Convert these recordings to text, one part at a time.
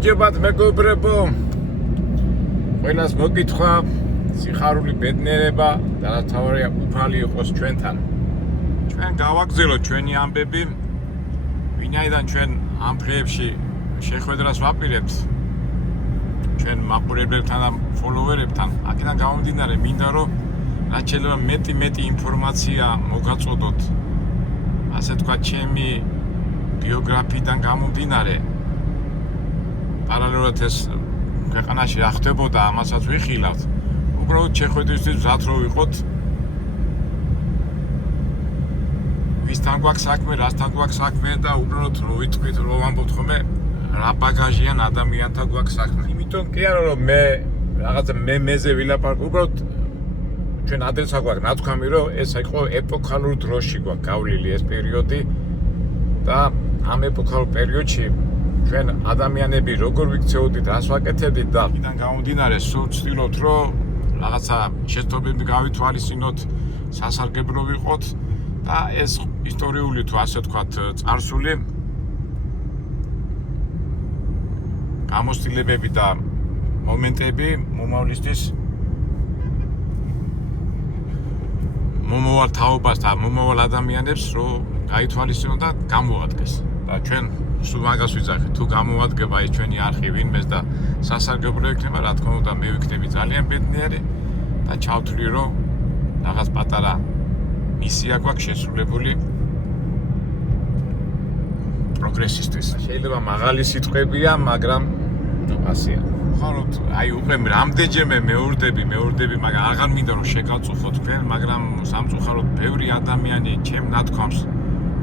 გამარჯობათ მეგობრებო. ყველას მოგითხრა სიხარული ბედნიერება და რა თავარია უფალი იყოს ჩვენთან. ჩვენ გავაგზავნოთ ჩვენი ამბები, ვინაიდან ჩვენ ამ დღეებში შეხვედრას ვაპირებთ ჩვენ მაყურებლებთან და ფოლოვერებთან. აქედან გამომდინარე მინდა რომ რაც შეიძლება მეტი ინფორმაცია მოგაწოდოთ. ასე თქვა ჩემი ბიოგრაფიიდან გამომდინარე. პარალელურად ეს ქვეყანაში რა ხდებოდა, ამასაც ვიხილავთ. უბრალოდ შეხვედრისთვის მზად რო ვიყოთ. ვისთან გვაქვს საქმე, რასთან გვაქვს საქმე და უბრალოდ რო ვიტყვით, რო ვამბობთ ხოლმე რა ბაგაჟიან ადამიანთა გვაქვს საქმე. იმიტომ კი არა რომ მე რაღაცა მეზე ვილაპარაკო, უბრალოდ ჩვენ ადრესა გვაქვს ნათქვამი რომ ეს იყო ეპოქალურ დროში გვაქვს გავლილი ეს პერიოდი და ამ ეპოქალურ პერიოდში ჩვენ ადამიანები როგორ ვიქცეოდით, რას ვაკეთებდით და იქიდან გამომდინარე სულ ვცდილობთ რომ რაღაცა შეცდომები გავითვალისწინოთ, სასარგებლო ვიყოთ და ეს ისტორიული თუ ასე ვთქვათ წარსული გამოცდილებები და მომენტები მომავლისთვის მომავალ თაობას და მომავალ ადამიანებს რომ გაითვალისწინონ და გამოვადგეს. და ჩვენ სულ მაგას ვიძახით, თუ გამოვადგება ეს ჩვენი არხი ვინმეს და სასარგებლო იქნება, რა თქმა უნდა მე ვიქნები ძალიან ბედნიერი და ჩავთვლი რომ რაღაც პატარა მისია გვაქვს შესრულებული პროგრესისტვის. შეიძლება მაღალი სიტყვებია, მაგრამ ასეა. ხაროთ, აი უკვე რამდენჯერმე მეურდები, მაგრამ აღარ მინდა რომ შეგაწუხოთ თქვენ, მაგრამ სამწუხაროდ ბევრი ადამიანი ჩემ ნათქვამს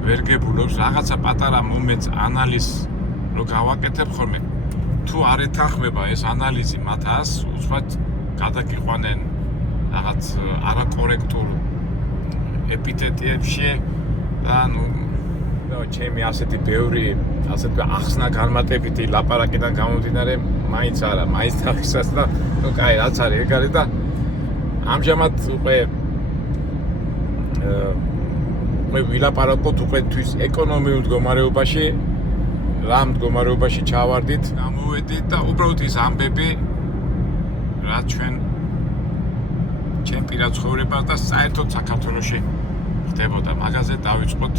ვერ გებულობს რაღაცა პატარა მომენტს ანალიზს რო გავაკეთებ ხოლმე. თუ არ ეთანხმება ეს ანალიზი მათას, უცბად გადაგიყვანენ რაღაც არაკორექტულ ეპითეტებში და ჩემი ასეთი ბევრი, ასე თქვა, ახსნა განმარტებითი ლაპარაკიდან გამომდინარე, მაინც თავისას და კაი, რაც არის ეგ არის და ამჟამად უკვე ვილაპარაკოთ უკვე თვის ეკონომიურ მდგომარეობაში, რა მდგომარეობაში ჩავარდით, გამოვედით და უბრალოდ ის ამბები რაც ჩვენ პირად ცხოვრებას და საერთოდ საქართველოში ხდებოდა. მაგაზე დავიწყოთ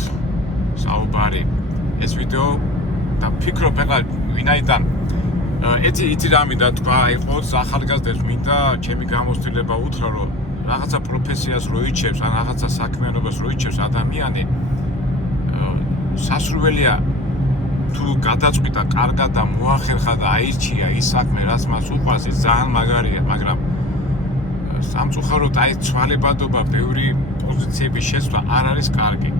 საუბარი ეს ვიდეო და ფიქრობ ახლა ვინაიდან იცი რა მინდა თქვა, იყოს ახალგაზრდებს მინდა ჩემი გამოცდილება უთხრა რომ რაღაცა პროფესიას რო იჩევს, ან რაღაცა საქმიანობას რო იჩევს ადამიანი, სასურველია თუ გადაწყვიტა კარგად და მოახერხა და აირჩია ის საქმე, რაც მას უყვარს, ის ძალიან მაგარია, მაგრამ სამწუხაროდ აი ცვალებადობა, ბევრი პოზიციების შეცვლა არ არის კარგი.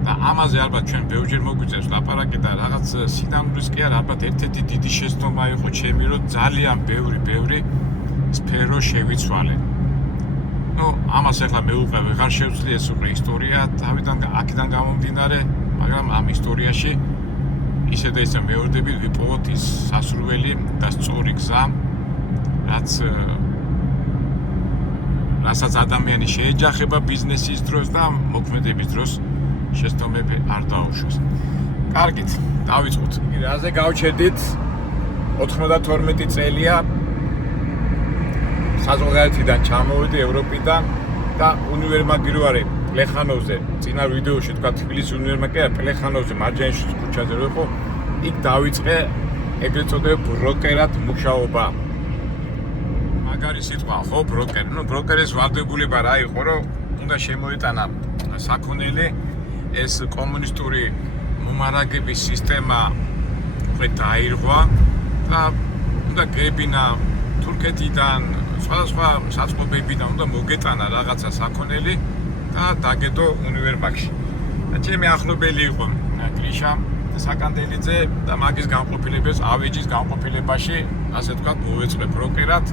და ამაზე ალბათ ჩვენ ბევრჯერ მოგვიწევს ლაპარაკი და რაღაც სინამდვილეს კი არა, ალბათ ერთ-ერთი დიდი შეცდომა იყო ჩემი, რომ ძალიან ბევრი სფერო შევიცვალე. ამას ახლა მე უკვე ვეღარ შევძლი, ეს უკვე ისტორია, აქედან გამომდინარე, მაგრამ ამ ისტორიაში ისე და ისე მეორდები ვიპოვოთ ის სასურველი და სწორი გზა, რასაც ადამიანი შეეჯახება ბიზნესის დროს და მოქმედების დროს შეცდომები არ დაუშვეს. კარგით, დავიწყოთ. რაზე გავჩერდით? 92 წელია საზღვარგარეთიდან ჩამოვედი ევროპიდან და უნივერმაგი რო არის პლეხანოვზე, წინა ვიდეოში თქვა თბილისის უნივერმაგი არა, პლეხანოვზე მარჯანიშვილის ქუჩაზე რო იყო, იქ დავიწყე ეგრეთ წოდებულ ბროკერად მუშაობა. მაგარი სიტყვა, ხო, ბროკერი. ბროკერის ვალდებულება რა იყო, რომ უნდა შემოეტანა საქონელი, ეს კომუნისტური მომარაგების სისტემა უკვე დაირღვა და უნდა გებინა თურქეთიდან, სხვადასხვა საწყობებიდან უნდა მოგეტანა რაღაცა საქონელი და დაგედო უნივერმაგში. და ჩემი ახლობელი იყო გრიშა საკანდელიძე და მაგის განყოფილებას, ავეჯის განყოფილებაში, ასე თქვა, მოვეწყე ბროკერად.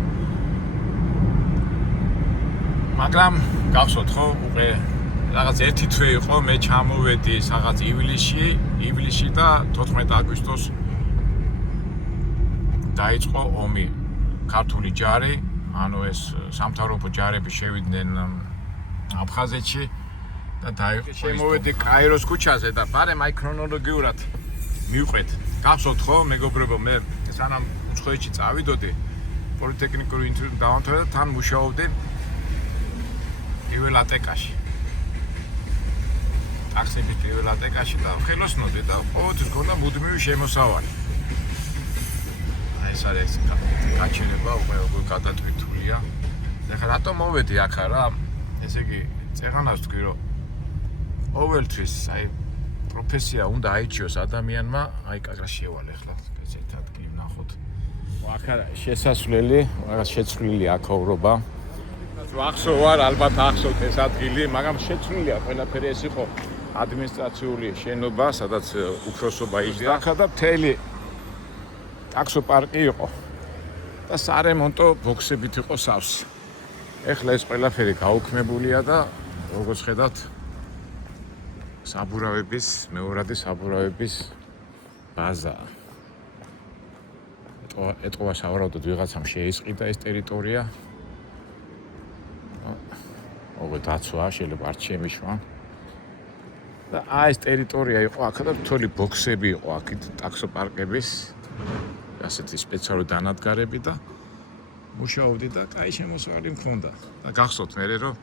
მაგრამ გახსოვთ ხო, უკვე რაღაც ერთი თვე იყო, მე ჩამოვედი რაღაც ივლისში და 14 აგვისტოს დაიწყო ომი. ქართული ჯარი, ანუ ეს სამთავრობო ჯარები შევიდნენ აფხაზეთში და შემოვედი კაიროს ქუჩაზე და პარემ აი ქრონოლოგიურად მივყვეთ. გახსოვთ ხო, მეგობრებო, მე სანამ უცხოეთში წავიდოდი პოლიტექნიკური ინსტიტუტში დავამთავრე და თან მუშაობდი პირველ ატეკაში. ტაქსების პირველ ატეკაში და ხელოსნოდი და ყოველთვის გქონდა მუდმივი შემოსავალი. აი ეს არის გაჩერება უკვე როგორ გადატვირთულია. ეხლა რატომ მოვედი აქ რა? ესე იგი წეღანას თქვი რომ ყოველთვის აი პროფესია უნდა აიჩიოს ადამიანმა, აი კაგრას შევალ ახლა ესეთ ადგილი ვნახოთ. აქ შესასვლელი, რაღაც შეცვლილი აქაურობა. ვახსოვ ვარ, ალბათ ახსოვთ ეს ადგილი, მაგრამ შეცვლილია ყველაფერი ეს იყო ადმინისტრაციული შენობა, სადაც უფროსობა იჯდა. აქა და მთელი ტაქსოპარკი იყო და სარემონტო ბოქსებით იყო სავსე. ეხლა ეს ყველაფერი გაუქმებულია და როგორც ხედავთ საბურავების, მეორადი საბურავების ბაზაა. ეტყობა სავარაუდოდ ვიღაცამ შეისყიდა ეს ტერიტორია. ოღონდ დაცვა შეიძლება არ შემიშვა. და აი ეს ტერიტორია იყო აქ და მთელი ბოქსები იყო აქეთ ტაქსოპარკების ასეთი სპეციალური დანადგარები და მუშაობდი და კაი შემოსავალი მქონდა. და გახსოვთ მე რომ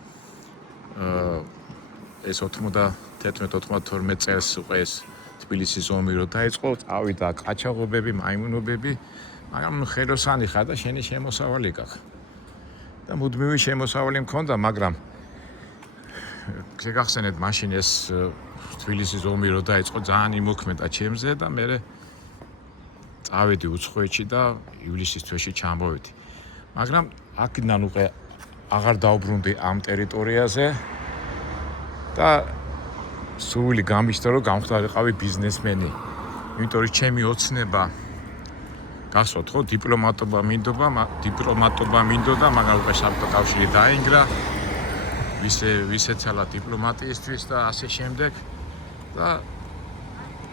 ეს 91-92 წელს უკვე ეს თბილისის ომი რო დაიწყო, წავიდა ყაჩაღობები, მაიმუნობები, მაგრამ ხელოსანი ხარ და შენი შემოსავალი გაქვს. და მუდმივი შემოსავალი მქონდა, მაგრამ გახსენეთ მაშინ ეს თბილისის ომი რო დაიწყო, ძალიან იმოქმედა ჩემზე და მე წავედი უცხოეთში და ივლისის თვეში ჩამოვედი. მაგრამ აქედან უკვე აღარ დავბრუნდი ამ ტერიტორიაზე და სული გამიშთა რომ გამხდარიყავი ბიზნესმენი. იმიტომ რომ ჩემი ოცნება გახსოვთ ხო დიპლომატობა მინდოდა, მაგრამ უკვე საბჭოთა კავშირი დაინგრა. ვისეცალა დიპლომატიისთვის და ასე შემდეგ და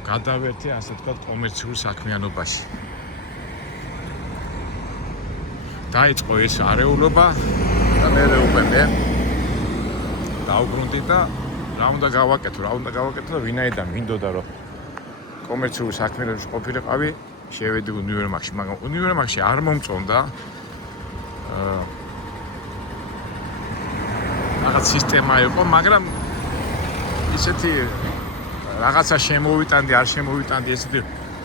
გადავერთე ასე ვთქვათ კომერციულ საქმიანობაში. დაიწყო ეს არეულობა და მე დავბრუნდი და რა უნდა გავაკეთო და ვინაიდან მინდოდა რომ კომერციულ საქმიანობაში ყოფილიყავი, შევედი უნივერმაღში, მაგრამ უნივერმაღში არ მომწონდა. რაღაც სისტემა იყო, მაგრამ ისეთი რაღაცა შემოვიტანდი, არ შემოვიტანდი, ესეთი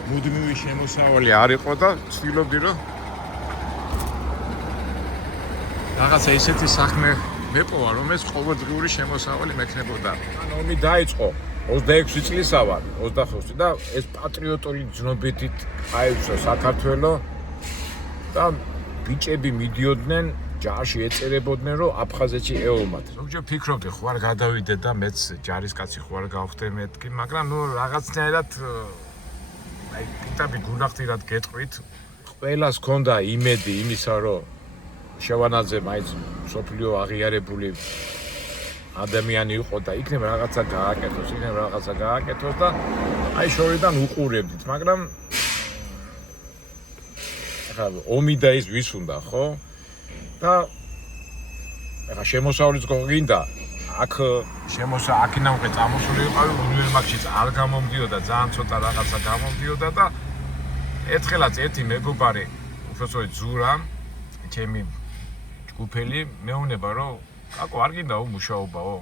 მუდმივი შემოსავალი არ იყო და ვცდილობდი რომ რაღაცა ისეთი საქმე მეპოვა, რომელიც ყოველდღიური შემოსავალი მექნებოდა. ომი დაიწყო 26 წლისა ვარ, 25 და ეს პატრიოტული ძნობებით აიჩო საქართველოს და ბიჭები მიდიოდნენ ჯარში ეწერებოდნენ რომ აფხაზეთში ეომათ. ზოგჯერ ფიქრობდი ხوار გადავიდე და მეც ჯარისკაცი ხوار გავხდე მეთქი, მაგრამ ნუ რაღაცნაირად აი პიტაბი გუნახტირად გეტყვით. ყველას ჰქონდა იმედი იმისა რომ შევანაძე მაინც სოფლიო აღიარებული ადამიანი იყო და იქნება რაღაცა გააკეთოს და აი შორიდან უყურებდით, მაგრამ ახლა ომი და ის ვის უნდა, ხო? და ახლა შემოსავლიც გინდა აქ აქედან უკვე წამოსული ვიყავი უნივერმაღში არ გამომდიოდა, ძალიან ცოტა რაღაცა გამომდიოდა და ერთხელაც ერთი მეგობარი უფროსოი ძურა ჩემი ჯგუფელი მეუნება რომ აკო არ გინდა მუშაობაო?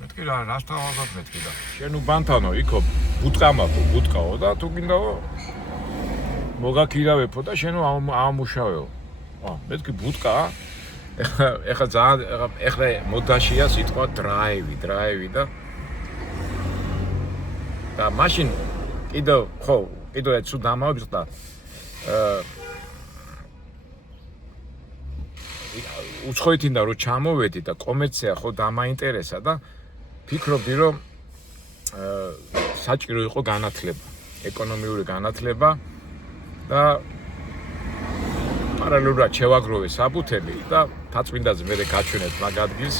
მეთქი რა თავაზობ მეთქი და შენ უბანთანო იქო ბუტკაო და თუ გინდაო მოგაქირავებო და შენ ამუშავეო. მეთქი ბუტკა ეხლა ძალიან ეხლა მოდაშია სიტყვა დრაივი და მაშინ კიდევ ეს თუ დამავიწყდა უცხოეთიდან რომ ჩამოვედი და კომერცია ხო დამაინტერესა და ფიქრობდი რომ საჭირო იყო განათლება, ეკონომიური განათლება და პარალელურად შევაგროვე საბუთები და თაწმინდაზე მე გაჩვენეთ მაგ ადგილს,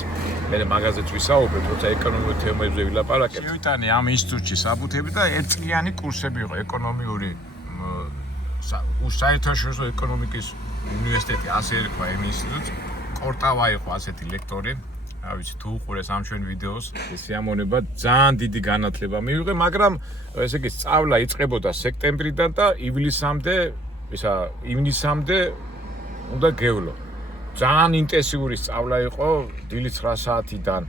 მე მაგაზეც ვისაუბრეთ, როცა ეკონომიური თემებზე ვილაპარაკეთ. შევიტანე ამ ინსტიტუტში საბუთები და ერთწლიანი კურსები იყო ეკონომიური საერთაშორისო ეკონომიკის უნივერსიტეტი, ასე ერქვა იმ ინსტიტუტს. კორტავა იყო ასეთი ლექტორი. რა ვიცი, თუ უყურეს ამ ჩვენ ვიდეოს, ეს სიამონება ძალიან დიდი განათლება მივიღე, მაგრამ ესე იგი სწავლა იწყებოდა სექტემბრიდან და ივლისამდე ისა ივნისამდე უნდა გევლო. ძალიან ინტენსიური სწავლა იყო, დილის 9 საათიდან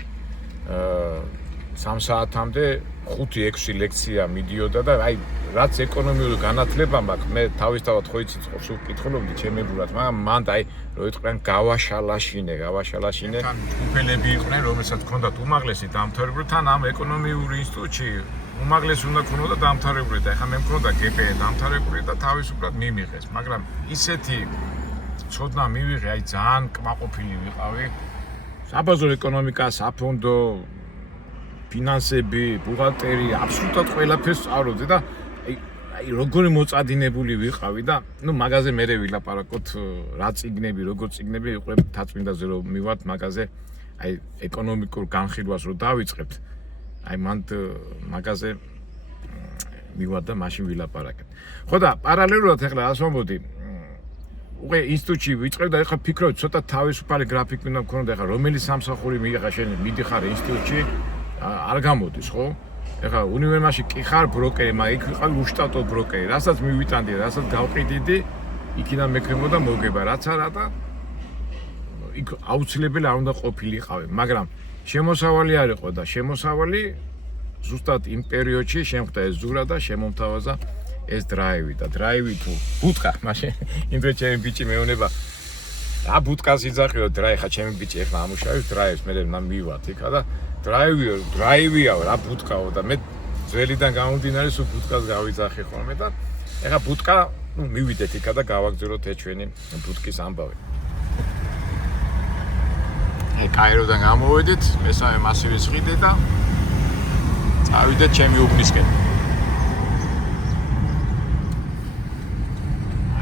3 საათამდე 5-6 ლექცია მიდიოდა და აი რაც ეკონომიური განათლება მაქვს, მე თავისთავად ხო იცით ხო სულ ვკითხულობდი ჩემებურად, მაგრამ მანდ აი რო იტყვიან გავაშალაშინე. თან ჯგუფელები იყვნენ, რომელსაც ჰქონდათ უმაღლესი დამთავრებული, თან ამ ეკონომიური ინსტიტუტში უმაღლესი უნდა ქონოდა დამთავრებული და ეხლა მე მქონდა GPA დამთავრებული და თავისუფლად მიმიღეს, მაგრამ ისეთი ცოდნა მივიღე, აი ძალიან კმაყოფილი ვიყავი. საბაზრო ეკონომიკა, საფონდო, ფინანსები, ბუღალტერია, აბსოლუტურად ყველაფერს სწავლობდი და აი როგორი მოწადინებული ვიყავი და ნუ მაგაზე მერე ვილაპარაკოთ რა წიგნები, როგორ წიგნები იყვნენ თაწმინდაზე რომ მივართ მაგაზე, აი ეკონომიკურ განხილვას რომ დავიწყებთ. აი მანდ მაგაზე მივარ და მაშინ ვილაპარაკეთ. ხო და პარალელურად ეხლა ასე ვამბობდი, უკვე ინსტიტუტში ვიწყებ და ეხლა ფიქრობ ცოტა თავისუფალი გრაფიკი უნდა მქონოდა, ეხლა რომელი სამსახური მიიღა შენ მიდიხარ ინსტიტუტში არ გამოდის, ხო? ეხლა უნივერსიტეტში კი ხარ ბროკერი, მაგრამ იქ ვიყავი უშტატო ბროკერი, რასაც მივიტანდი, რასაც გავყიდიდი, იქიდან მექნებოდა მოგება, რაც არა და იქ აუცილებელი არ უნდა ყოფილიყავი, მაგრამ შემოსავალი არ იყო და შემოსავალი ზუსტად იმ პერიოდში შემხვდა ეს ზურა და შემომთავაზა ეს დრაივი და დრაივი თუ ბუტკა, მაშინ იმდროინდ ჩემი ბიჭი მეუბნება რა ბუტკას იძახიო დრაი ხა ჩემი ბიჭი ეხლა ამუშავებს დრაივს, მე მივივართ იქა და დრაივია რა ბუტკაო და მე ძველიდან გამომდინარე სულ ბუტკას გავიძახი ხოლმე და ეხლა ბუტკა ნუ მივიდეთ იქა და გავაგზავნოთ ჩვენი ბუტკის ამბავი. კაიროდან გამოვედით, მესამე მასივის ხიდე და წავიდეთ ჩემი უბნისკენ.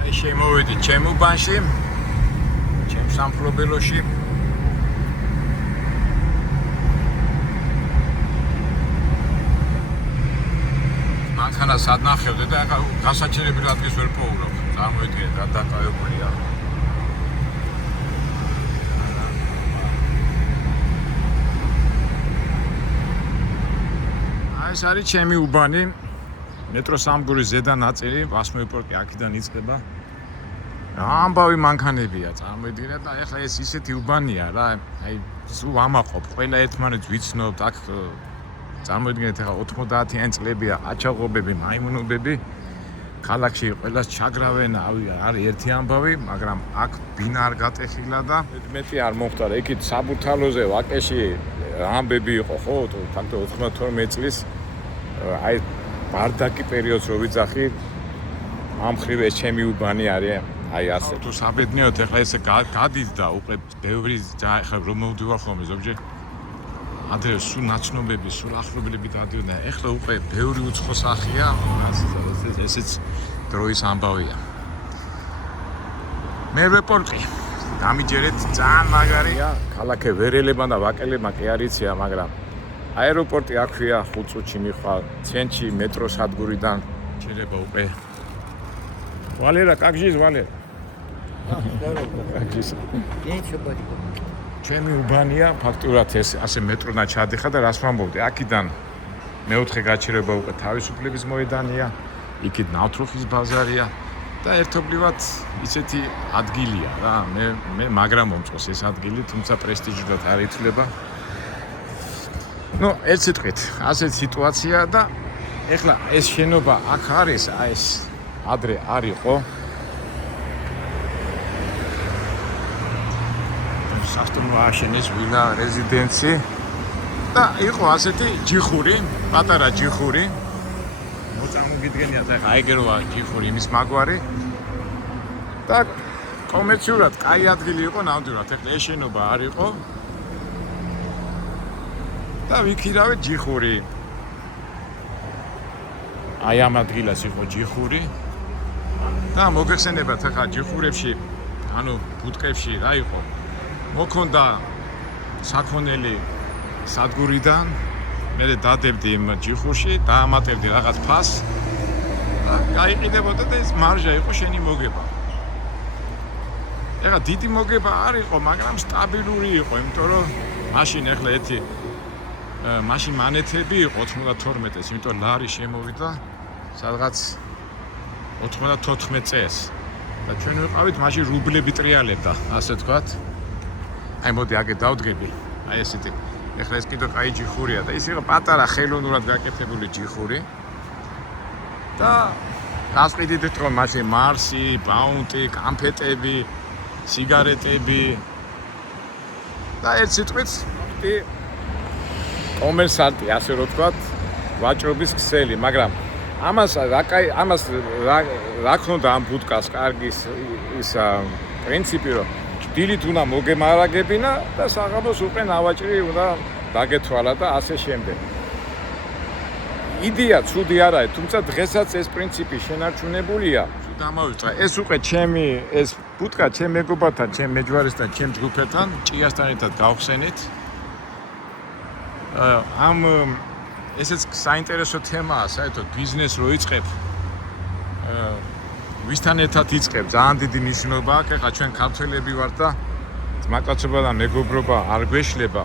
აი შემოვედით ჩემ უბანში, ჩემ სამფლობელოში. მანქანა სად ნახევდე და ახლა გასაჩერებელ ადგილს ვერ პოულობ. წარმოიდგინეთ რა დაკავებულია. ეს არის ჩემი უბანი, მეტრო სამგურის ზედა ნაწილი, ვასმოე პორტი აქედან იწყება. ამბავი მანქანებია, წარმოიდგინეთ და ეხლა ეს ისეთი უბანია რა, აი სულ ამაყობ, ყველა ერთმანეთს ვიცნობთ, აქ წარმოიდგინეთ ეხლა 90-იანი წლებია, აჩაღობები, მაიმუნობები, ქალაქში ყველას ჩაგრავენ, არის ერთი ამბავი, მაგრამ აქ ბინა არ გატეხილა და მეტი არ მომხდარა, იქით საბურთალოზე, ვაკეში ამბები იყო, ხო, ფაქტობრივად 92 წლის აი ბარდაკი პერიოდს რო ვიძახი, ამ ხრივ ეს ჩემი უბანი არის, აი ასე. თუ საბედნიეროდ ეხლა ესე გადიდ და უკვე ბევრი ეხლა რომ მოვდივარ ხოლმე ზოგჯერ ადრე სულ ნაცნობები, სულ ახლობლები დადიოდნენ, ეხლა უკვე ბევრი უცხო სახია, ესეც დროის ამბავია. მერვე პორტი დამიჯერეთ ძალიან მაგარია, ქალაქე ვერელებმა და ვაკელებმა კი არ იცია, მაგრამ აეროპორტი აქვეა 5 წუთში მიხვალ, ცენტრში მეტრო სადგურიდან შეიძლება უკვე. ვალერა, как жизнь, Валера? ჩემი უბანია, ფაქტურად ეს ასე მეტროდან ჩადიხა და რას ვამბობდი, აქედან მეოთხე გაჩერება უკვე თავისუფლების მოედანია, იქით ნავთრუხის ბაზარია და ერთობლივად ისეთი ადგილია რა, მე მაგრამ მომწონს ეს ადგილი, თუმცა პრესტიჟულად არ ითვლება. ნუ ერთ სიტყვით, ასეთ სიტუაცია და ეხლა ეს შენობა აქ არის, აი ეს ადრე არ იყო. სასტუმრო ააშენეს ვილა რეზიდენცი და იყო ასეთი ჯიხური, პატარა ჯიხური. მოწამოგიდგენიათ ახლა აიგეროა ჯიხური იმის მაგვარი. და კომერციულად კაი ადგილი იყო ნამდვილად, ეხლა ეს შენობა არ იყო. და ვიქირავე ჯიხური. აი ამ ადგილას იყო ჯიხური. და მოგეხსენებათ ახლა ჯიხურებში, ანუ ბუტკებში რა იყო? მოქონდა საქონელი სადგურიდან, მე დადებდი იმ ჯიხურში, დაამატებდი რაღაც ფასს და გაიყიდებოდა და ეს მარჟა იყო შენი მოგება. ეხლა დიდი მოგება არ იყო, მაგრამ სტაბილური იყო, იმიტომ რომ მაშინ ეხლა ერთი მაშინ მანეთები იყო 92-ს, იმიტომ ლარი შემოვიდა სადღაც 94 წელს. და ჩვენ ვიყავით მაშინ რუბლები ტრიალებდა, ასე თქვათ. აი მოდი აგე დავდგები. აი ესეთი. ეხლა ეს კიდე კაი ჯიხურია და ის იყო პატარა ხელოვნურად გაკეთებული ჯიხური. და გასყიდით რომ მაშინ მარსი, ბაუნტი, კამფეტები, სიგარეტები და ერთ სიტყვით კომერსანტი, ასე რომ ვთქვათ, ვაჭრობის ქსელი, მაგრამ ამას რა ქონდა ამ ბუდკას კარგი ის პრინციპი, რომ დილით უნდა მოგემარაგებინა და საღამოს უკვე ნავაჭრი უნდა დაგეთვალა და ასე შემდეგ. იდეა ცუდი არ არის, თუმცა დღესაც ეს პრინციპი შენარჩუნებულია. დამოვიწყე, ეს უკვე ჩემი ეს ბუდკა ჩემ მეგობართან, ჩემ მეჯვარესთან, ჩემ ჯგუფებთან, ჭიასთან ერთად გავხსენით. ამ ესეც საინტერესო თემაა, საერთოდ ბიზნეს რო იწყებ, ვისთან ერთად იწყებ, ძალიან დიდი მნიშვნელობა აქვს. ეხლა ჩვენ ქართველები ვართ და ძმაკაცობა და მეგობრობა არ გვეშლება,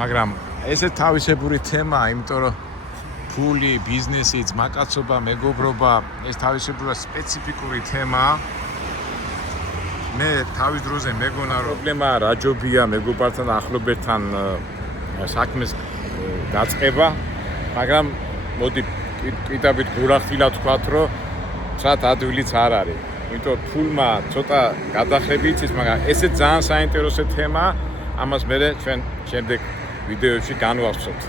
მაგრამ ესეც თავისებური თემაა, იმიტომ რომ ფული, ბიზნესი, ძმაკაცობა, მეგობრობა, ეს თავისებურად სპეციფიკური თემაა. მე თავის დროზე მეგონა რომ პრობლემაა რაჯობია მეგობართან ახლობელთან საქმეს დაწყება, მაგრამ მოდი კიდევ გურახილად ვთქვათ, რომ ცრად ადვილიც არ არის. იმიტომ ფულმა ცოტა გადახრები იცის, მაგრამ ესეც ძალიან საინტერესო თემაა, ამას მე ჩვენ შემდეგ ვიდეოებში განვახსოვთ.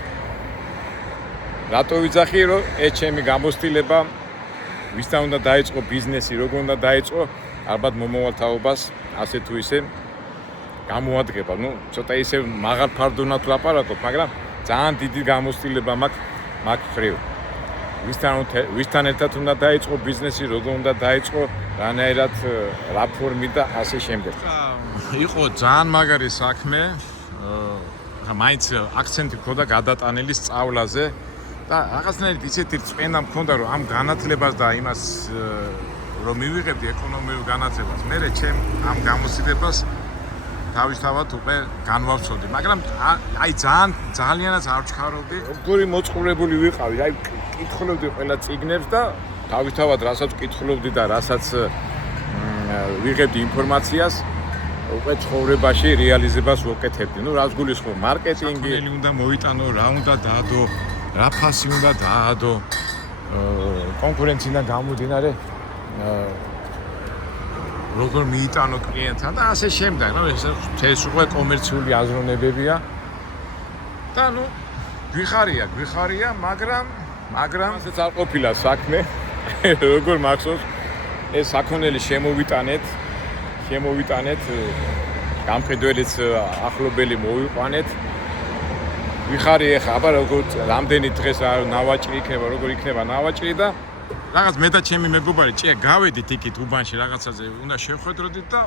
რატო ვიძახი, რომ ეს ჩემი გამოცდილება ვისთან უნდა დაიწყო ბიზნესი, როგორ უნდა დაიწყო, ალბათ მომავალთაობას ასე თუ ისე გამოადგება. ცოტა ისე მაღალ ფარდონად ვლაპარაკობ, მაგრამ ძალიან დიდი გამოცდილება მაქვს მაგ ხრივ. ვისთან ერთად უნდა დაიწყო ბიზნესი, როგორ უნდა დაიწყო, რანაირად რა ფორმით და ასე შემდეგ. იყო ძალიან მაგარი საქმე, მაინც აქცენტი მქონდა გადატანილი სწავლაზე და რაღაცნაირად ისეთი წვენა მქონდა, რომ ამ განათლებას და იმას რომ მივიღებდი ეკონომიურ განათლებას, მე ჩემ ამ გამოცდილებას თავისთავად უკვე განვავსოვდი, მაგრამ აი ძალიანაც არ ვჩქარობდი. როგორი მოწყურებული ვიყავი, აი კითხულობდი ყველა წიგნებს და თავისთავად რასაც კითხულობდი და რასაც ვიღებდი ინფორმაციას, უკვე ცხოვრებაში რეალიზებას ვუკეთებდი. რაც გულისხმობს მარკეტინგი, უნდა მოიტანო, რა უნდა დაადო, რა ფასი უნდა დაადო, კონკურენციიდან გამომდინარე როგორ მიიტანო კლიენტთან და ასე შემდეგ. ეს უკვე კომერციული აზროვნებებია და გვიხარია, მაგრამ ეს არ ყოფილა საქმე. როგორ მახსოვს, ეს საქონელი შემოვიტანეთ, გამხედველიც ახლობელი მოვიყვანეთ. ვიხარია ხა, აბა როგორ რამდენი დღეს ნავაჭრი იქნება, როგორ იქნება ნავაჭრი და რაღაც მე და ჩემი მეგობარი გავედით იქით უბანში რაღაცაზე უნდა შევხედროდით და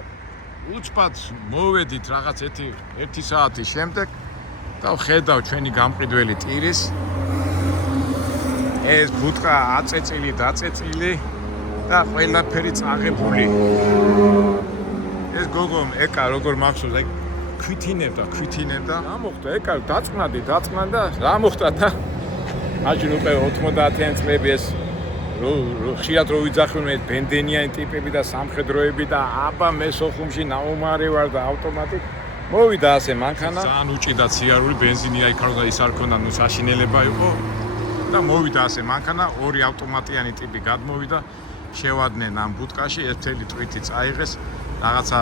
უცბად მოვედით რაღაც 1 საათის შემდეგ და ვხედავ ჩვენი გამყიდველი ტირის ეს ბუდკა დაწეწილი და ყველაფერი წაღებული. ეს გოგომ ეკა როგორ მახსოვს, აი ქვითინებდა. რა მოხდა? ეკა დაწყნა და რა მოხდა და მაშინ უკვე 90-იან წლები ეს ხშირად რო ვიძახვნე ბენდენიანი ტიპები და სამხედროები და აბა მე სოხუმში ნაუმარი ვარ და ავტომატით მოვიდა ასე მანქანა. ძალიან უჭირდა ციარული ბენზინი აი ქარდა ის არ ქონდა, საშინელება იყო და მოვიდა ასე მანქანა, 2 ავტომატიანი ტიპი გადმოვიდა, შევადნენ ამ ბუდკაში, ერთელი ტვირთი წაიღეს, რაღაცა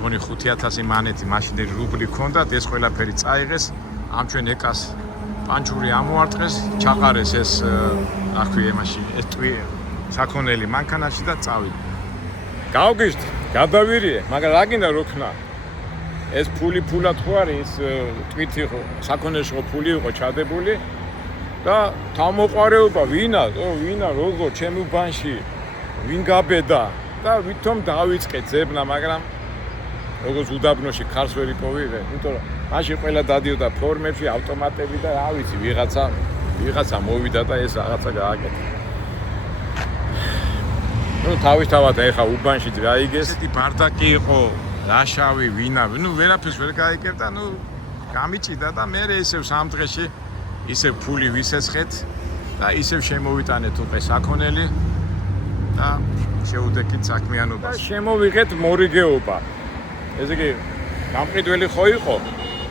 გონი 5000 მანეთი მაშინდელი რუბლი ქონდათ, ეს ყველაფერი წაიღეს, ამ ჩვენ ეკას პანჩური ამოარტყეს, ჩაყარეს ეს აქვე იმაში, ეს საქონელი მანქანაში და წავიდა. გავგიჟდი, გადავირიე, მაგრამ რა გინდა რო ქნა? ეს ფულად ხო არის, ტვირთი ხო, საქონელში ხო ფული იყო ჩადებული და თავმოყარეობა ვინა, როგორ ჩემი უბანში, ვინ გაბედა და ვითომ დავიწყე ძებნა, მაგრამ როგორც უდაბნოში ხარს ვერ იპოვე, იმიტომ რომ მაშინ ყველა დადიოდა ფორმებში, ავტომატები და რა ვიცი, ვიღაცა მოვიდა და ეს რაღაცა გააკეთა. თავისთავად ეხა უბანში გაიგეს, ესეთი ბარდაკი იყო, რაშავი, ვინა, ვერაფერს ვერ გაიგებ და გამიჭიდა და მე ისევ სამ დღეში ისევ ფული ვისესხეთ და ისევ შემოვიტანეთ უკვე საქონელი და შეუდექით საქმიანობას. შემოვიღეთ მორიგეობა. ესე იგი, გამყიდველი ხო იყო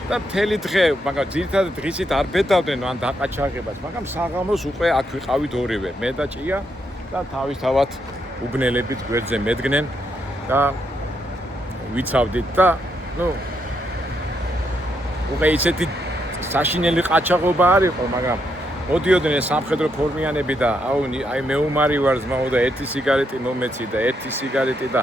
და მთელი დღე, მაგრამ ძირითადად დღისით არ ბედავდნენ ან დაყაჩაღებას, მაგრამ საღამოს უკვე აქ ვიყავით ორივე, მე და ჭია და თავისთავად უბნელებით გვერდზე მედგნენ და ვიცავდით და უკვე ისეთი საშინელი ყაჩაღობა არ იყო, მაგრამ მოდიოდნენ სამხედრო ფორმიანები და აი მეუმარი ვარ ძმაო და ერთი სიგარეტი მომეცი და ერთი სიგარეტი და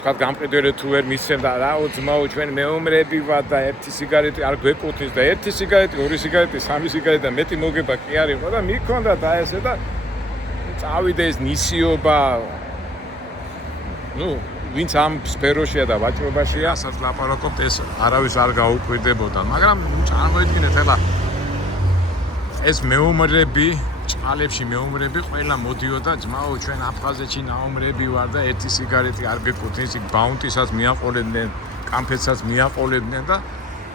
თქვა გამყიდველი თუ ვერ მისცემ და რაო ძმაო ჩვენ მეომრები ვარ და ერთი სიგარეტი არ გვეკუთვნის და ერთი სიგარეტი, ორი სიგარეტი, სამი სიგარეტი და მეტი მოგება კი არ იყო და მიქონდა და ესე და წავიდა ეს ნისიობა ვინც ამ სფეროშია და ვაჭრობაშია, ასაც ლაპარაკობთ ეს არავის არ გაუკვირდებოდა, მაგრამ წარმოიდგინეთ ეხლა ეს მეომრები, ჭყალებში მეომრები ყველა მოდიოდა ძმაო ჩვენ აფხაზეთში ნაომრები ვარ და ერთი სიგარეტი არ გეკუთვნის, იქ ბაუნტისაც მიაყოლებდნენ, კამფეტსაც მიაყოლებდნენ და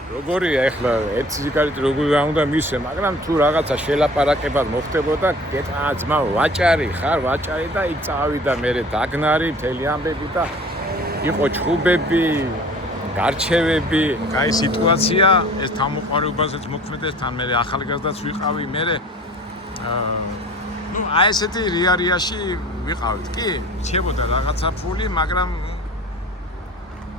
როგორია ეხლა ერთი სიგარეტი როგორ უნდა მისცე, მაგრამ თუ რაღაცა შელაპარაკებად მოხდებოდა, გეტყვა ძმაო ვაჭარი ხარ, ვაჭარი და იქ წავიდა მერე დაგნარი, მთელი ამბები და იყო ჩხუბები, გარჩევები, კაი სიტუაცია, ეს თავმოყარეობაზეც მოქმედეს, თან მე ახალგაზრდაც ვიყავი, მე აი ესეთი რეალიაში ვიყავით. კი, რჩებოდა რაღაცა ფული, მაგრამ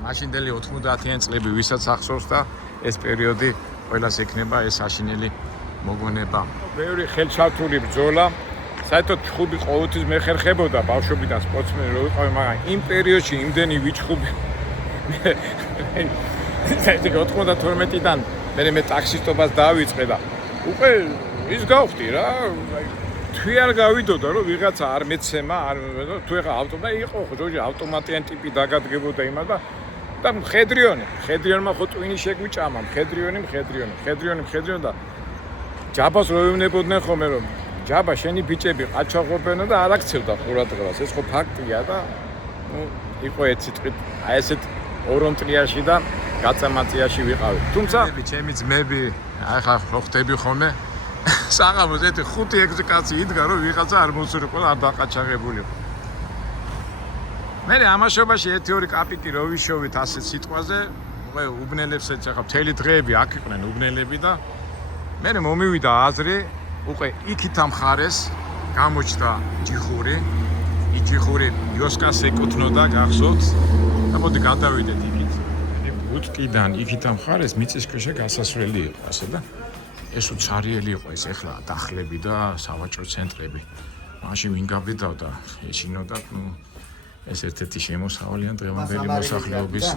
მაშინდელი 90-იან წლები ვისაც ახსოვს და ეს პერიოდი ყველას ექნება ეს საშინელი მოგონება. ბევრი ხელჩართული ბრძოლა, საერთოდ ჩხუბი ყოველთვის მეხერხებოდა ბავშვობიდან სპორტსმენი რო ვიყავი, მაგრამ იმ პერიოდში იმდენი ვიჩხუბი 92-დან მე ტაქსისტობას დავიწყე და უკვე ის გავხდი რა, თვი არ გავიდოდა რომ ვიღაცა არ მეცემა, თუ ეხა ავტომატი იყო, ხო ავტომატიან ტიპი დაგადგებოდა იმას და მხედრიონმა ხო ტვინი შეგვიჭამა, მხედრიონი და ჯაბას რო ევნებოდნენ ხოლმე რომ ჯაბა შენი ბიჭები ყაჩაღობენ და არ აქცევდა ყურადღებას, ეს ხო ფაქტია და იყო ეს სიტყვით აი ესეთ ორონტრიაში და გაწამაწიაში ვიყავი. თუმცა ჩემი ძმები ახლა ხო ხდები ხოლმე საღამოს ერთი 5-6 კაცი იდგა რომ ვიღაცა არ მოსულიყო და არ დაყაჩაღებულიყო. მე ამაშობაში 1-2 კაპიკი რო ვიშოვით ასეთ სიტყვაზე, უკვე უბნელებსაც ახლა მთელი დღეები აქ იყვნენ უბნელები და მე მომივიდა აზრი უკვე იქით ამ ხარეს გამოჩნდა ჯიხური, იჯიხური იოსკას ეკუთვნოდა გახსოვთ და მოდი გადავიდეთ იქით. ბუტკიდან იქით ამ ხარეს მიწისქვეშა გასასვლელი იყო ასე და ეს უცარიელი იყო ეს ეხლა დახლები და სავაჭრო ცენტრები. მაშინ ვინ გაბედავდა, ეშინოდა ეს ერთ-ერთი შემოსავალიან დღევანდელი მოსახლეობის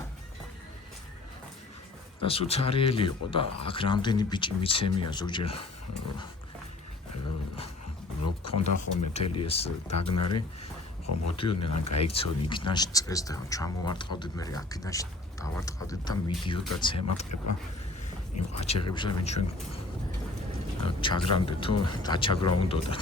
და უცარიელი იყო და აქ რამდენი ბიჭი მიცემია ზოგჯერ რო გქონდა ხოლმე მთელი ეს დაგნარი, ხო მოდიოდნენ ან გაიქცეოდნენ იქიდან წეს და ჩამოვარტყავდით მე აქედან დავარტყავდით და მიდიოდა ცემატყება იმ ყაჩაღებს ვინ ჩვენ ჩაგრამდე თუ დაჩაგრა უნდათ.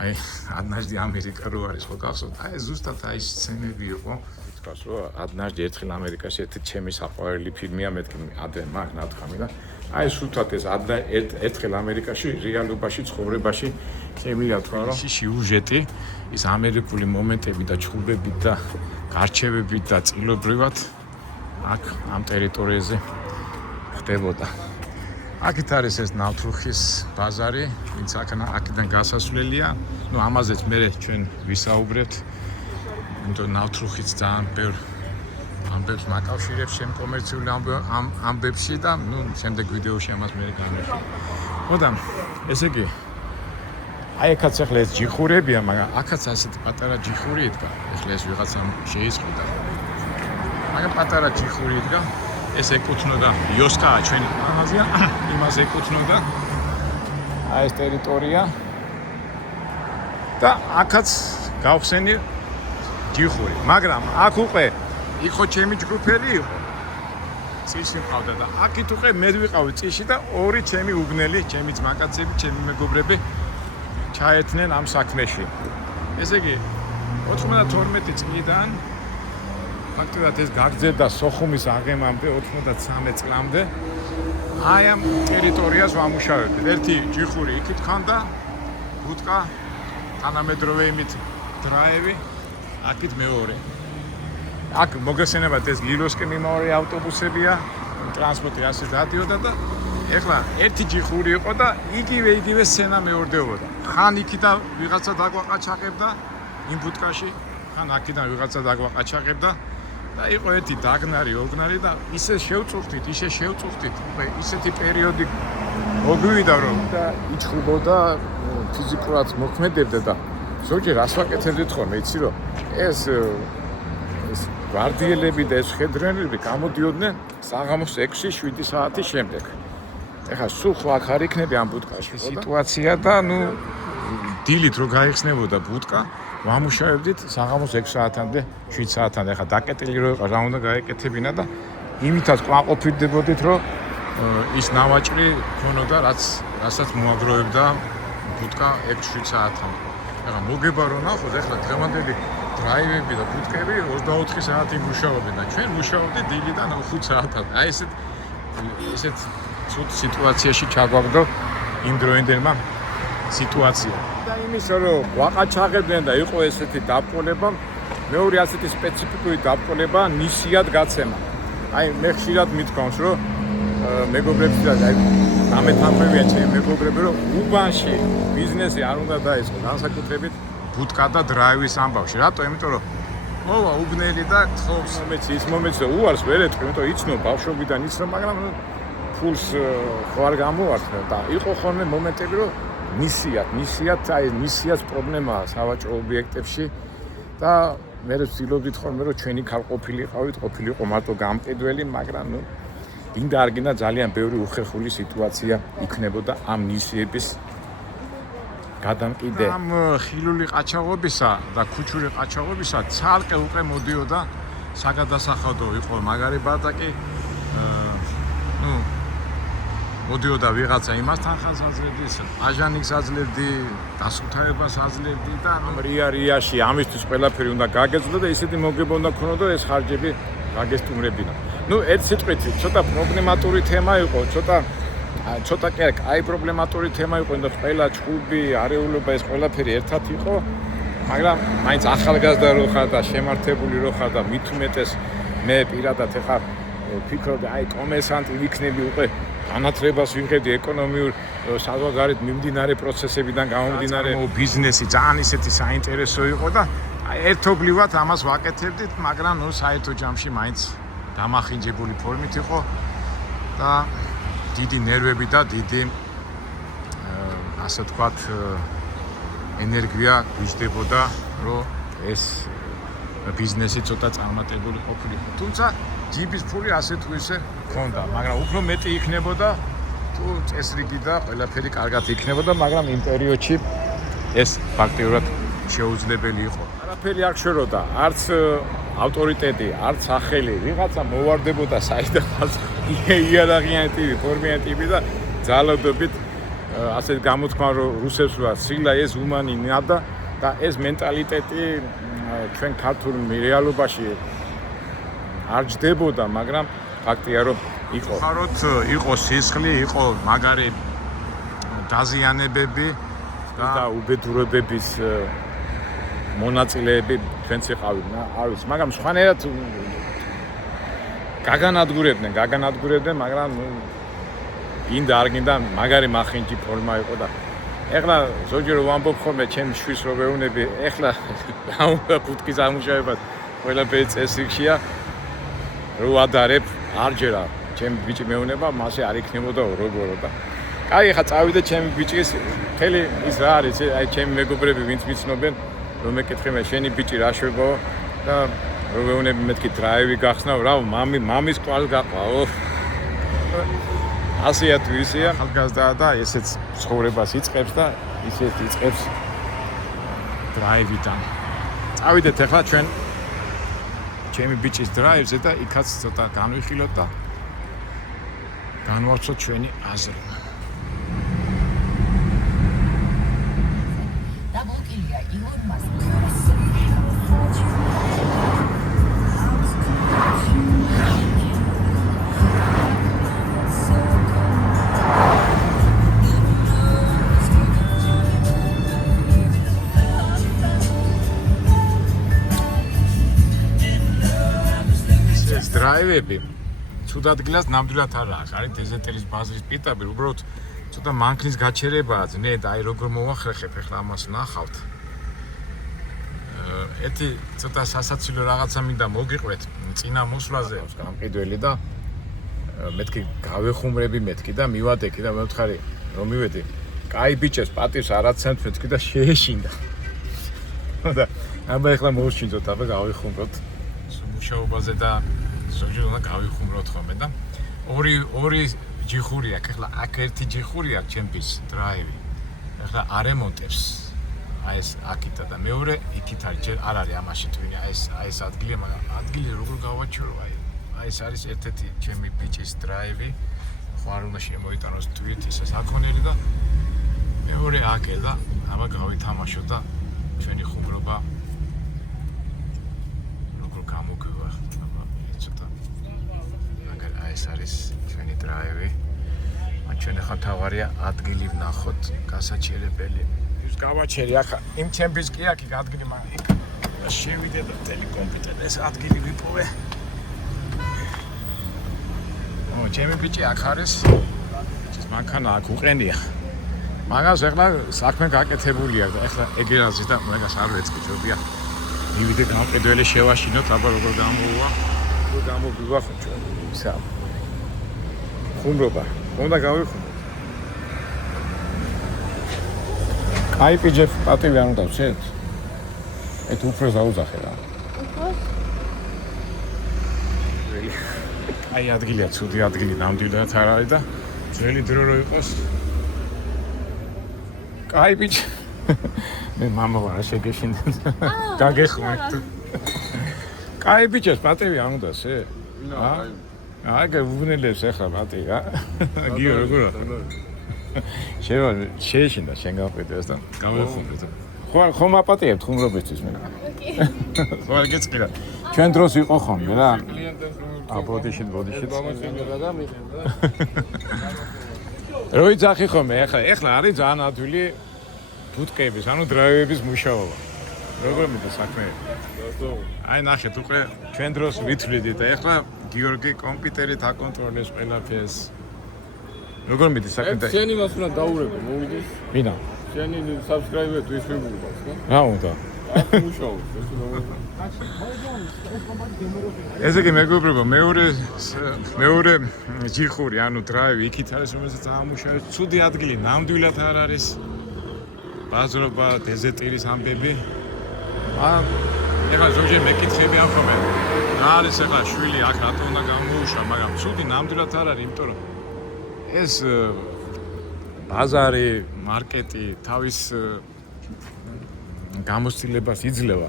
აი ადნაჟდი ამერიკა რო არის ხო გახსოვთ? აი ზუსტად აი სცენები იყო. ითქვას რომ ადნაჟდი ერთხელ ამერიკაში ერთ-ერთი ჩემი საყვარელი ფილმია, მეთქი ადრე მაგ ნათხამი და აი სულთად ეს ერთხელ ამერიკაში რეალობაში ცხოვრებაში შემიძლია თქვა რომ სიუჟეტი ის ამერიკული მომენტები და ჩხუბები და გარჩევები და წილობრივად აქ ამ ტერიტორიაზე ხდებოდა. აქეთ არის ეს ნავთრუხის ბაზარი, ვინც აქედან გასასვლელია. ნუ ამაზეც მე ჩვენ ვისაუბრებთ. იმიტომ ნავთრუხიც ძალიან ბევრ ამბებს მაკავშირებს ჩემ კომერციული ამბებში და ნუ შემდეგ ვიდეოში ამას მე განვიხილავ. ხოდა ესე იგი აი აქაც ახლა ეს ჯიხურებია, მაგრამ აქაც ასეთი პატარა ჯიხური იდგა. ახლა ეს ვიღაცამ შეისყიდა. მაგრამ პატარა ჯიხური იდგა. ეს ეკუთვნოდა იოსკა ჩვენი პლანაზია, იმას ეკუთვნოდა აი ეს ტერიტორია და აქაც გავხსენი ჯიხური, მაგრამ აქ უკვე იყო ჩემი ჯგუფელი იყო. წიში მყავდა და აქით უკვე მე ვიყავი წიში და ორი ჩემი უბნელი, ჩემი ძმაკაცები, ჩემი მეგობრები ჩაერთნენ ამ საქმეში. ესე იგი 92 წლიდან ფაქტობრივად ეს გაგრძელდა სოხუმის აღემამდე 93 წლამდე. აი ამ ტერიტორიას ვამუშავებდით. ერთი ჯიხური იქით ქონდა, ბუტკა თანამედროვე იმით დრაივი, აქეთ მეორე. აქ მოგესწრებათ ეს ლილოსკენ მიმავე ავტობუსებია, ტრანსპორტი ასე დადიოდა და ეხლა ერთი ჯიხური იყო და იგივე სცენა მეორდებოდა. ხან იქიდან ვიღაცა დაგვაყაჩაღებდა იმ ბუტკაში, ხან აქედან ვიღაცა დაგვაყაჩაღებდა და იყო ერთი დაგნარი, ოგნარი და ისე შევწუხდით, ისეთი პერიოდი მოგვივიდა რომ და იჭრებოდა ფიზიკურად მოქმედებდა და ზოგჯერ რას ვაკეთებდით ხოლმე, იცი რომ ეს გვარდიელები და ეს ხედრენები გამოდიოდნენ საღამოს 6-7 საათის შემდეგ. ეხლა სულ ხვალ არ იქნები ამ ბუტკაში. სიტუაცია და დილით რო გაიხსნებოდა ბუტკა, ვამუშავებდით საღამოს 6 საათამდე, 7 საათამდე. ეხლა დაკეტილი რო იყო, რა უნდა გაეკეთებინა და იმითაც ყვაყოფილდებოდით, რომ ის ნავაჭრი ქონოდა, რასაც მოაგროვებდა ბუტკა 6-7 საათამდე. ეხლა მოგება რომ ნახოთ, ეხლა დღევანდელი დრაივები და ბუტკები 24 საათი მუშაობენ და ჩვენ მუშაობდით დილიდან 5 საათამდე. აი ესეთ ცუდ სიტუაციაში ჩაგვაგდო იმ დროინდელმა სიტუაცია. და იმისა რომ ვაყაჩაღებდნენ და იყო ესეთი დაბყოლება, მეორე ასეთი სპეციფიკური დაბყოლება ნისიად გაცემა. აი მე ხშირად მithქვამს რომ მეგობრებს და აი დამეთანხმებიან ჩემი მეგობრები რომ უბანში ბიზნესი არ უნდა დაიწყო განსაკუთრებით ბუტკა და დრაივის ამბავში. რატო? იმიტომ რომ მოვა უბნელი და ხობს ის მომენტი უარს ვერ ეთქვი, იმიტომ იცნო ბავშვობიდან იცნო, მაგრამ ფულს ხო არ გამოვარდნა და იყო ხოლმე მომენტები რომ ნისიად პრობლემაა სავაჭრო ობიექტებში და მე ვცდილობდით ხოლმე რომ ჩვენი ქალ ყოფილიყო მარტო გამყიდველი, მაგრამ გინდა არ გინდა ძალიან ბევრი უხერხული სიტუაცია იქნებოდა ამ ნისიების გადამყიდე. ამ ხილული ყაჩაღობისა და ქუჩური ყაჩაღობისა ცალკე უკვე მოდიოდა საგადასახადო იყო მაგარი ბატაკი მოდიოდა ვიღაცა იმასთან ხანს აძლევდი, აჟანიკს აძლევდი, დასუფთავებას აძლევდი და რიაში ამისთვის ყველაფერი უნდა გაგეძლო და ისეთი მოგება უნდა ქონოდა ეს ხარჯები გაგესტუმრებინა. ერთ სიტყვით ცოტა პრობლემატური თემა იყო, ცოტა კაი პრობლემატური თემა იყო, და ყველა ჭუბი, არეულობა ეს ყველაფერი ერთად იყო, მაგრამ მაინც ახალგაზრდა რო ხარ და შემართებული რო ხარ და მით უმეტეს მე პირადად ეხა ვფიქრობდი, აი კომერსანტი ვიქნები უკვე განათლებას ვიღებდი ეკონომიურ საზღვარგარეთ მიმდინარე პროცესებიდან გამომდინარე ბიზნესი ძალიან ისეთი საინტერესო იყო და ერთობლივად ამას ვაკეთებდით, მაგრამ საერთო ჯამში მაინც დამახინჯებული ფორმით იყო და დიდი ნერვები და დიდი ასე ვთქვათ ენერგია გვიждდებოდა, რომ ეს ბიზნესი ცოტა წარმატებული ყოფილიყო. თუმცა ჯიბის ფული ასე თუ ისე ჰქონდა, მაგრამ უფრო მეტი იქნებოდა თუ წესრიგი და ყველაფერი კარგად იქნებოდა, მაგრამ იმ პერიოდში ეს ფაქტიურად შეუძლებელი იყო. არაფერი არ შოროდა, არც ავტორიტეტი, არც სახელი, ვიღაცა მოვარდებოდა საიდანაც იარაღიანი ტიპი, ფორმიანი ტიპი და ძალადობით ასე გამოთქვა რომ რუსებს რა სილა ეს უმანი ნადა და ეს მენტალიტეტი ჩვენ ქართულ რეალობაში არ ჯდებოდა, მაგრამ ფაქტია რომ იყო. ხაროთ იყო სისხლი, იყო მაგარი დაზიანებები და უბედურებების მონაწილეები ჩვენც იყავდნენ, არ ვიცი, მაგრამ სხვანაირად გაგანადგურებდნენ, მაგრამ გინდა არ გინდა მაგარი მახინჯი ფორმა იყო და ეხლა ზოგჯერ ვამბობ ხოლმე ჩემს შვილს რომ ვეუბნები, ეხლა რა უნდა ბუტკის ამუშავებას ყველაფერი წესრიგშია, რო ვადარებ არჯერა ჩემი ბიჭი მეუნება, მასე არ იქნებოდა როგორო და კაი, ეხლა წავიდე ჩემი ბიჭის მთელი ის რა არის, აი ჩემი მეგობრები ვინც მიცნობენ, რომ მეკითხე მე შენი ბიჭი რა შვებაო და რო ვეუბნები მეთქი დრაივი გახსნავ, რა მამის კვალს გაყავო. ასეა თუ ისეა, ხალხგაზრდაა და ესეც ცხოვრებას იწყებს და ისეც იწყებს დრაივიდან. წავიდეთ ახლა ჩვენ ჩემი ბიჭის დრაივზე და იქაც ცოტა განვიხილოთ და განვავრცოთ ჩვენი აზრი. დრაივები ცუდ ადგილას ნამდვილად არ აქვს. არის დეზერტერის ბაზრის პირდაპირ, უბრალოდ ცოტა მანქანის გაჩერებაა ძნედ, აი როგორ მოვახერხებ ახლა ამას ნახავთ. ერთი ცოტა სასაცილო რაღაცა მინდა მოგიყვეთ წინა მოსვლაზე გამყიდველი და მეთქი გავეხუმრები მეთქი და მივადექი და მევთხარი რომ მივედი. კაი ბიჭებს პატივს არაცემთ მეთქი და შეეშინდა. და აბა ახლა მოვშინდოთ, აბა გავეხუმროთ მუშაობაზე და ზოგჯერ უნდა გავიხუმროთ ხოლმე და ორი ჯიხური აქვს. ახლა აქ ერთი ჯიხური აქვს ჩემთვის დრაივი. ახლა არემონტებს. აი ეს აქითა და მეორე იქით არის, ჯერ არ არის ამაში თვინე, აი ეს ადგილი, მაგრამ ადგილი როგორ გავაჩურო, აი ეს არის ერთ-ერთი ჩემი ბიჭის დრაივი. ხო არ უნდა შემოიტანოს თვით ისე საქონელი და მეორე აქე და აბა გავითამაშო და ჩვენი ხუმრობა როგორ გამოგვივა, აბა ცოტა. მაგალ აი ეს არის ჩვენი დრაივი. ჩვენ ახლა თავარია ადგილი ვნახოთ, გასაჩერებელი. გავაჩერი ახლა იმ ჩემთვის კი აქ ადგილი მაგრამ შევიდე და ტელეკომპიუტერი ეს ადგილი ვიპოვე. ჩემი ბიჭი აქ არის. ეს მანქანა აქ უყენია. მაგას ახლა საქმე გაკეთებულია და ახლა ეგერაზი და მაგას არ ვეწკი ჯობია. მივიდე გამყიდველი შევაშინოთ, აბა როგორ გამოვა. როგორ გამოგვივა ხო ჩვენ ისა. ხუმრობა. უნდა გავიხუმრო. აი პიჯებს პატივი არ უნდა ვცეთ? ეს უფრო ზაუძახე რა. აი ადგილია, ცუდი ადგილი ნამდვილად არ არის და ძველი დრო რო იყოს. აი პიჯ. მე მამა ვარ შეგეშინდეთ. გაგეხმართ. აი პიჯებს პატივი არ უნდა სე? აი გეუბნელებს ახლა პატივი რა. გიო როგორ შეეშინდა შენ გავყიდეს და გავეხუმრეთ. ხო მაპატიებთ ხუმრობისთვის მე. ხო არ გეწყირა. ჩვენ დროს იყო ხოლმე რა. აბოდიშით. როი ძახი ხოლმე ახლა არის ძალიან ადვილი ბუტკების, ანუ დრაივების მუშაობა. როგორ მითხა საქმე? აი ნახეთ უკვე ჩვენ დროს ვითვლიდით და ახლა გიორგი კომპიუტერით აკონტროლებს ყველაფერს. როგორ მიდის საქმე? შენი მას უნდა დაურეკო, მოვიდეს. ვინა? შენი subscribe-ი თუ ის მიგულობს, ხო? რა უნდა? აქ მუშაობს, ეს რომ ესე იგი მეგობრებო, მეორე ჯიხური, ანუ დრაივი იქით არის, რომელსაც ამუშავებს. ცუდი ადგილი ნამდვილად არ არის. ბაზრობა, დეზერტირის ამბები. ეხლა ზოგჯერ მეკითხები ამ ხოლმე. რა არის ეხლა შვილი აქ რატო უნდა გამოუშვა, მაგრამ ცუდი ნამდვილად არ არის, იმიტომ რომ ეს ბაზარი, მარკეტი თავის გამოცდილებას იძლევა.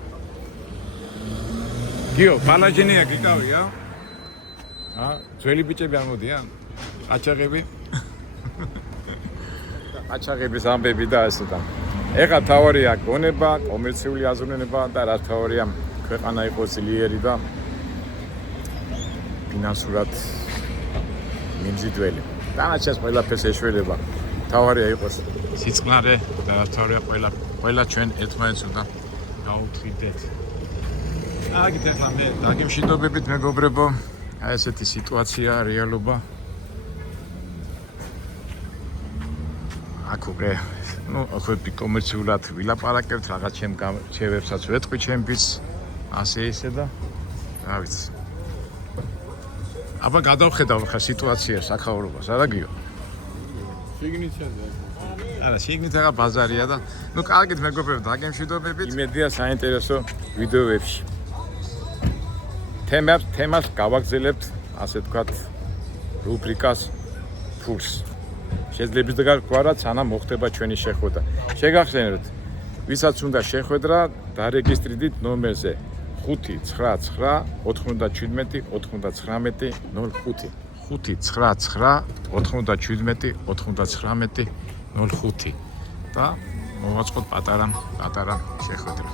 გიო, ბალაჯენია გიკავია? ძველი ბიჭები არ მოდიან? ყაჩაღები? ყაჩაღების ამბები და ესე და. ეხლა თავარია გონება, კომერციული აზროვნება და რა თავარია ქვეყანა იყოს ძლიერი და ფინანსურად მიმზიდველი. დანარჩენს ყველაფერს ეშველება. თავარია იყოს სიწყნარე და თავარია ყველა ჩვენ ერთმანეთს უნდა გავუთხრიდეთ. აგით ახლა მე დაგემშვიდობებით მეგობრებო. აი ესეთი სიტუაცია, რეალობა. აქ უკვე ხო კომერციულად ვილაპარაკებთ, რაღაც ჩემებსაც ვეთქვი ჩემთვის, ასე ისე და რა ვიცი. აბა გადავხედავ ხა სიტუაციას, აქაურობას, არა გიო? შიგნიცაზე. არა, შიგნით ახლა ბაზარია და კარგით მეგობრებო, დაგემშვიდობებით. იმედია საინტერესო ვიდეოებში. თემას გავაგზავნებთ, ასე ვთქვათ, რუბრიკას ფულს. შეიძლება გვარად სანამ მოხდება ჩვენი შეხვედრა. შეგახსენებთ, ვისაც უნდა შეხვედრა, დარეგისტრირდით ნომერზე 599 97 99 05. 599 97 99 05 და მოვაწყოთ პატარა შეხვედრა.